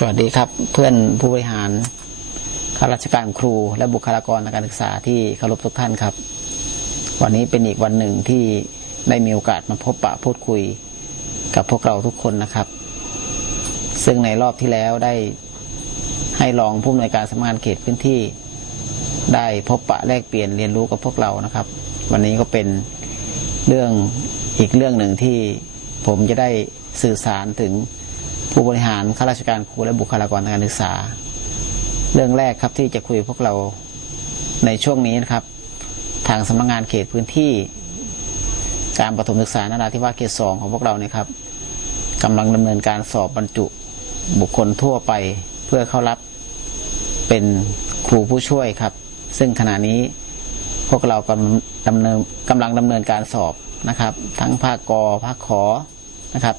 สวัสดีครับเพื่อนผู้บริหารข้าราชการครูและบุคลากรทางการศึกษาที่เคารพทุกท่านครับ วันนี้เป็นอีกวันหนึ่งที่ได้มีโอกาสมาพบปะพูดคุยกับพวกเราทุกคนนะครับ ซึ่งในรอบที่แล้วได้ให้รองผู้อำนวยการสำนักงานเขตพื้นที่ ได้พบปะแลกเปลี่ยนเรียนรู้กับพวกเรานะครับ วันนี้ก็เป็นเรื่องอีกเรื่องหนึ่งที่ผมจะได้สื่อสารถึง ผู้บริหารข้าราชการครูและบุคลากรทางการศึกษา เรื่องแรกครับที่จะคุยพวกเราในช่วงนี้นะครับ ทางสำนักงานเขตพื้นที่ การประถมศึกษานราธิวาสเขตสองของพวกเราเนี่ยครับกำลังดำเนินการสอบบรรจุบุคคลทั่วไปเพื่อเข้ารับเป็นครูผู้ช่วยครับ ซึ่งขณะนี้พวกเรากำลังดำเนินกำลังดำเนินการสอบนะครับ ทั้งภาคกภาคขอนะครับ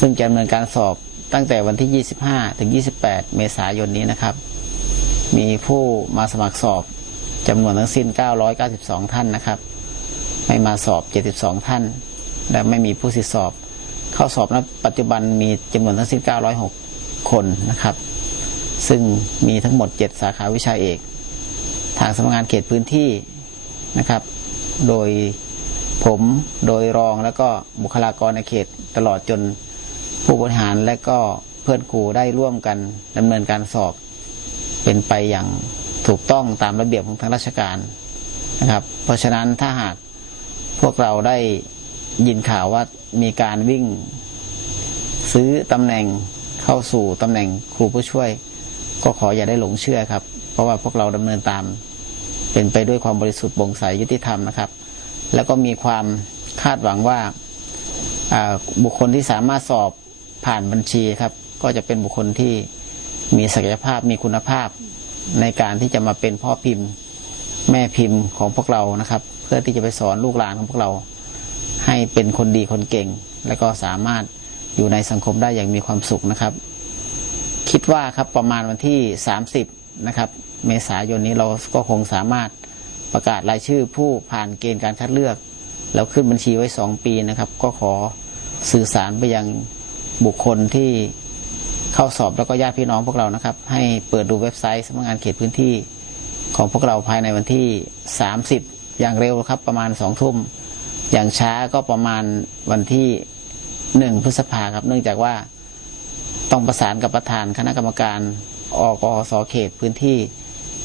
ซึ่งจะดำเนินการสอบ ตั้งแต่วันที่ 25 ถึง 28 เมษายนนี้นะครับ มีผู้มาสมัครสอบจำนวนทั้งสิ้น 992 ท่านนะครับ ไม่มาสอบ 72 ท่าน และไม่มีผู้สิทธิสอบ เข้าสอบณปัจจุบันมีจำนวนทั้งสิ้น 906 คนนะครับ ซึ่งมีทั้งหมด 7 สาขาวิชาเอก ทางสำนักงานเขตพื้นที่นะครับ โดยผมโดยรองแล้วก็บุคลากรในเขตตลอดจน ผู้บริหารและก็เพื่อนครูได้ร่วมกันดำเนินการสอบเป็นไปอย่างถูกต้องตามระเบียบของทางราชการนะครับ เพราะฉะนั้นถ้าหากพวกเราได้ยินข่าวว่ามีการวิ่ง ซื้อตำแหน่งเข้าสู่ตำแหน่งครูผู้ช่วย ก็ขออย่าได้หลงเชื่อครับ เพราะว่าพวกเราดำเนินตาม เป็นไปด้วยความบริสุทธิ์โปร่งใสยุติธรรมนะครับ แล้วก็มีความคาดหวังว่าอ่าบุคคลที่สามารถสอบ ผ่านบัญชีครับ ก็จะเป็นบุคคลที่มีศักยภาพมีคุณภาพในการที่จะมาเป็นพ่อพิมพ์ แม่พิมพ์ของพวกเรานะครับ เพื่อที่จะไปสอนลูกหลานของพวกเรา ให้เป็นคนดีคนเก่ง และก็สามารถอยู่ในสังคมได้อย่างมีความสุขนะครับ คิดว่าครับประมาณวันที่ 30 นะครับ เมษายนนี้เราก็คงสามารถประกาศรายชื่อผู้ผ่านเกณฑ์การคัดเลือก แล้วขึ้นบัญชีไว้ 2 ปีนะครับ ก็ขอสื่อสารไปยัง บุคคลที่เข้าสอบแล้วก็ญาติพี่น้องพวกเรานะครับ ให้เปิดดูเว็บไซต์สำนักงานเขตพื้นที่ของพวกเราภายในวันที่ 30 อย่างเร็วครับ ประมาณ2ทุ่มอย่างช้าก็ประมาณวันที่1พฤษภาครับ เนื่องจากว่าต้องประสานกับประธานคณะกรรมการอกอสเขตพื้นที่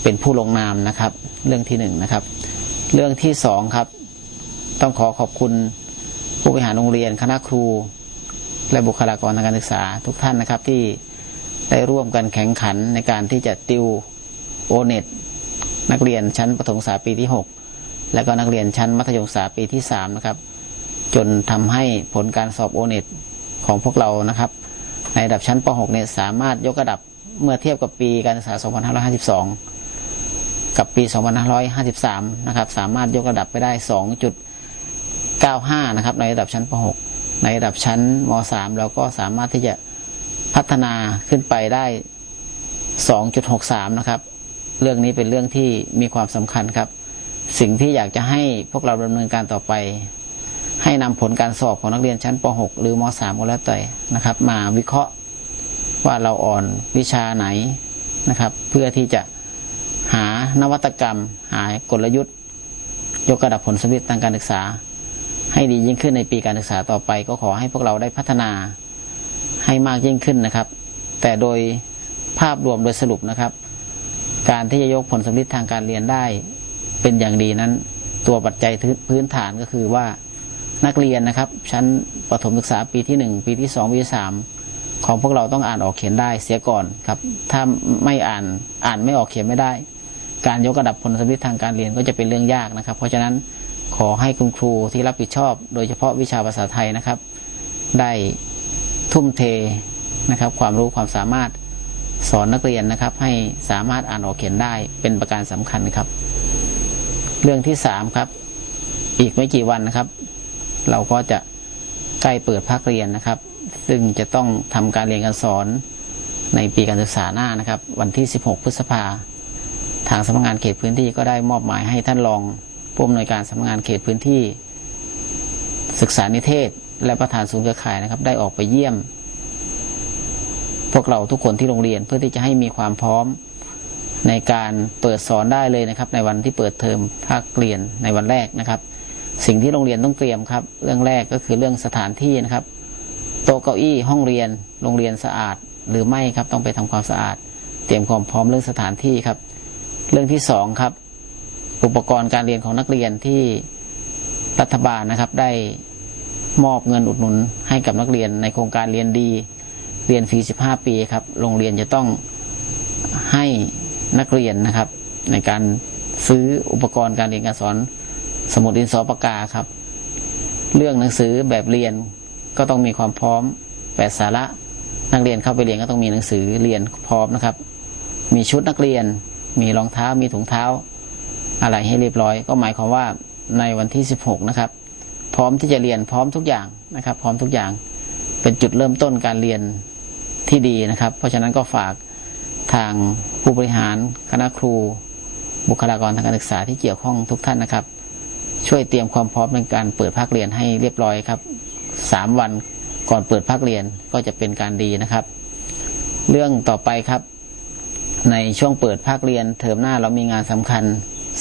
เป็นผู้ลงนามนะครับ เรื่องที่หนึ่งนะครับ เรื่องที่สองครับ ต้องขอขอบคุณผู้บริหารโรงเรียนคณะครู และบุคลากรทางการศึกษาทุกท่านนะครับที่ได้ร่วมกันแข่งขันในการที่จะติวโอเน็ตนักเรียนชั้นประถมศึกษาปีที่ 6 และก็นักเรียนชั้นมัธยมศึกษาปีที่ 3 นะครับ จนทำให้ผลการสอบโอเน็ตของพวกเรานะครับ ในระดับชั้นป .6 เนี่ยสามารถยกระดับเมื่อเทียบกับปีการศึกษา 2552 กับปี 2553 นะครับ สามารถยกระดับไปได้ 2.95 นะครับ ในระดับชั้นป .6 ในระดับชั้นม .3 เราก็สามารถที่จะพัฒนาขึ้นไปได้ 2.63 นะครับ เรื่องนี้เป็นเรื่องที่มีความสำคัญครับ สิ่งที่อยากจะให้พวกเราดำเนินการต่อไป ให้นำผลการสอบของนักเรียนชั้นป .6 หรือม .3 ก็แล้วแต่นะครับ มาวิเคราะห์ว่าเราอ่อนวิชาไหนนะครับ เพื่อที่จะหานวัตกรรม หากลยุทธ์ ยกระดับผลสำเร็จทางการศึกษา ให้ดียิ่งขึ้นในปีการศึกษาต่อไป ก็ขอให้พวกเราได้พัฒนาให้มากยิ่งขึ้นนะครับ แต่โดยภาพรวมโดยสรุปนะครับ การที่จะยกผลสำเร็จทางการเรียนได้เป็นอย่างดีนั้น ตัวปัจจัยพื้นฐานก็คือว่านักเรียนนะครับ ชั้นประถมศึกษาปีที่ 1 ปีที่ 2 ปีที่ 3 ของพวกเราต้องอ่านออกเขียนได้เสียก่อนครับ ถ้าไม่อ่านอ่านไม่ออกเขียนไม่ได้ การยกระดับผลสำเร็จทางการเรียนก็จะเป็นเรื่องยากนะครับ เพราะฉะนั้น ขอให้คุณครูที่รับผิดชอบ โดยเฉพาะวิชาภาษาไทยนะครับ ได้ทุ่มเทนะครับ ความรู้ความสามารถสอนนักเรียนนะครับ ให้สามารถอ่านออกเขียนได้เป็นประการสำคัญครับ เรื่องที่สามครับ อีกไม่กี่วันนะครับ เราก็จะใกล้เปิดภาคเรียนนะครับ ซึ่งจะต้องทำการเรียนการสอนในปีการศึกษาหน้านะครับ วันที่ 16 พฤษภา ทางสำนักงานเขตพื้นที่ก็ได้มอบหมายให้ท่านรอง ผู้อำนวยการสำนักงานเขตพื้นที่ ศึกษานิเทศ และประธานศูนย์เครือข่ายนะครับ ได้ออกไปเยี่ยม พวกเราทุกคนที่โรงเรียนเพื่อที่จะให้มีความพร้อมในการเปิดสอนได้เลยนะครับ ในวันที่เปิดเทอมภาคเรียนในวันแรกนะครับ สิ่งที่โรงเรียนต้องเตรียมครับ เรื่องแรกก็คือเรื่องสถานที่นะครับ โต๊ะเก้าอี้ห้องเรียน โรงเรียนสะอาด หรือไม่ครับต้องไปทำความสะอาด เตรียมความพร้อมเรื่องสถานที่ครับ เรื่องที่สองครับ อุปกรณ์การเรียนของนักเรียนที่รัฐบาลนะครับ ได้มอบเงินอุดหนุนให้กับนักเรียนในโครงการเรียนดี เรียนฟรี 15 ปีครับ โรงเรียนจะต้องให้นักเรียนนะครับ ในการซื้ออุปกรณ์การเรียนการสอน สมุดดินสอปากกาครับ เรื่องหนังสือแบบเรียนก็ต้องมีความพร้อมแบบสาระ นักเรียนเข้าไปเรียนก็ต้องมีหนังสือเรียนพร้อมนะครับ มีชุดนักเรียน มีรองเท้ามีถุงเท้า อะไรให้เรียบร้อย ก็หมายความว่าในวันที่ 16 นะครับ พร้อมที่จะเรียนพร้อมทุกอย่างนะครับ พร้อมทุกอย่างเป็นจุดเริ่มต้นการเรียนที่ดีนะครับ เพราะฉะนั้นก็ฝากทางผู้บริหารคณะครู บุคลากรทางการศึกษาที่เกี่ยวข้องทุกท่านนะครับ ช่วยเตรียมความพร้อมในการเปิดภาคเรียนให้เรียบร้อยครับสามวันก่อนเปิดภาคเรียนก็จะเป็นการดีนะครับ เรื่องต่อไปครับ ในช่วงเปิดภาคเรียนเทอมหน้าเรามีงานสำคัญ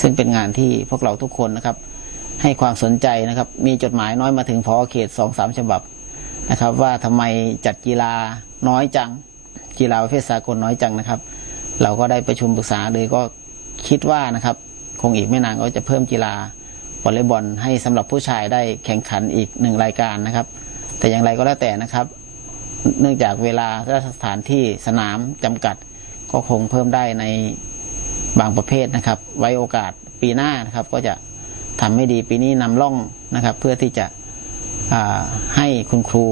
ซึ่งเป็นงานที่พวกเราทุกคนนะครับ ให้ความสนใจนะครับ มีจดหมายน้อยมาถึงพอเขตสองสามฉบับนะครับ ว่าทำไมจัดกีฬาน้อยจัง กีฬาประเภทสากลน้อยจังนะครับ เราก็ได้ประชุมปรึกษาเลยก็คิดว่านะครับ คงอีกไม่นานก็จะเพิ่มกีฬาวอลเลย์บอลให้สำหรับผู้ชายได้แข่งขันอีกหนึ่งรายการนะครับ แต่อย่างไรก็แล้วแต่นะครับ เนื่องจากเวลาและสถานที่สนามจำกัดก็คงเพิ่มได้ใน บางประเภทนะครับ ไว้โอกาสปีหน้านะครับ ก็จะทำให้ดีปีนี้นำร่องนะครับ เพื่อที่จะให้คุณครู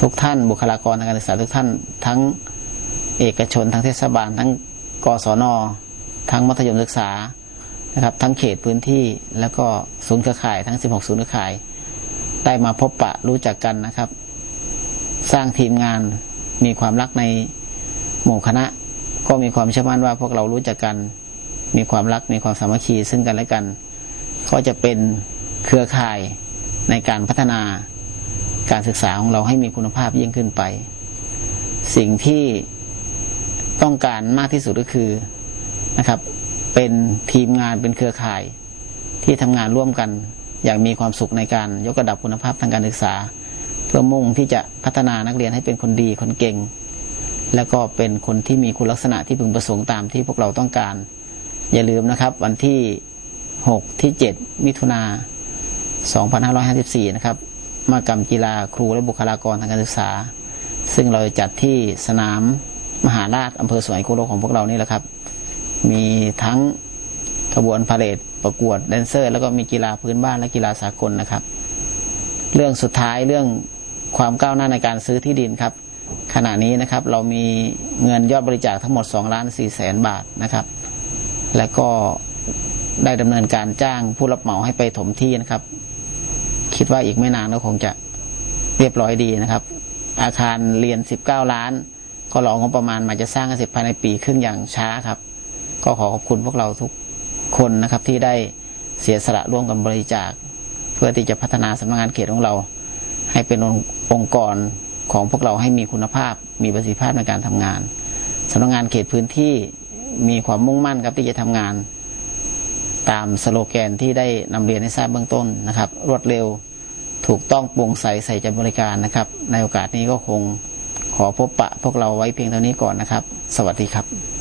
ทุกท่านบุคลากรทางการศึกษาทุกท่านทั้งเอกชน ทั้งเทศบาล ทั้งกศน ทั้งมัธยมศึกษานะครับ ทั้งเขตพื้นที่แล้วก็ศูนย์เครือข่ายทั้ง 16 ศูนย์เครือข่าย ได้มาพบปะรู้จักกันนะครับ สร้างทีมงานมีความรักในหมู่คณะ ก็มีความเชื่อมั่นว่าพวกเรารู้จักกัน มีความรักมีความสามัคคีซึ่งกันและกัน ก็จะเป็นเครือข่ายในการพัฒนาการศึกษาของเราให้มีคุณภาพยิ่งขึ้นไป สิ่งที่ต้องการมากที่สุดก็คือนะครับ เป็นทีมงานเป็นเครือข่าย ที่ทำงานร่วมกัน อย่างมีความสุขในการยกระดับคุณภาพทางการศึกษา เพื่อมุ่งที่จะพัฒนานักเรียนให้เป็นคนดีคนเก่ง แล้วก็เป็นคนที่มีคุณลักษณะที่พึงประสงค์ตามที่พวกเราต้องการ อย่าลืมนะครับ วันที่ 6 ที่ 7 มิถุนา2554 นะครับมากรรมกีฬาครูและบุคลากรทางการศึกษา ซึ่งเราจะจัดที่สนามมหาราชอำเภอสวยโกโลของพวกเรานี่แหละครับ มีทั้งขบวนพาเหรดประกวดแดนเซอร์ แล้วก็มีกีฬาพื้นบ้านและกีฬาสากลนะครับ เรื่องสุดท้ายเรื่องความก้าวหน้าในการซื้อที่ดินครับ ขณะนี้นะครับเรามีเงินยอดบริจาคทั้งหมด2ล้าน4แสนบาทนะครับ และก็ได้ดำเนินการจ้างผู้รับเหมาให้ไปถมที่นะครับ คิดว่าอีกไม่นานก็คงจะเรียบร้อยดีนะครับ อาคารเรียน 19 ล้าน ก็รองบประมาณมาจะสร้างกันเสร็จภายในปีครึ่งอย่างช้าครับ ก็ขอขอบคุณพวกเราทุกคนนะครับที่ได้เสียสละร่วมกันบริจาค เพื่อที่จะพัฒนาสำนักงานเขตของเรา ให้เป็นองค์กร ของพวกเราให้มีคุณภาพ มีประสิทธิภาพในการทำงานสำนักงานเขตพื้นที่มีความมุ่งมั่นครับที่จะทำงาน ตามสโลแกนที่ได้นำเรียนให้ทราบเบื้องต้นนะครับ รวดเร็วถูกต้องโปร่งใสใส่ใจบริการนะครับ ในโอกาสนี้ก็คงขอพบปะพวกเราไว้เพียงเท่านี้ก่อนนะครับ สวัสดีครับ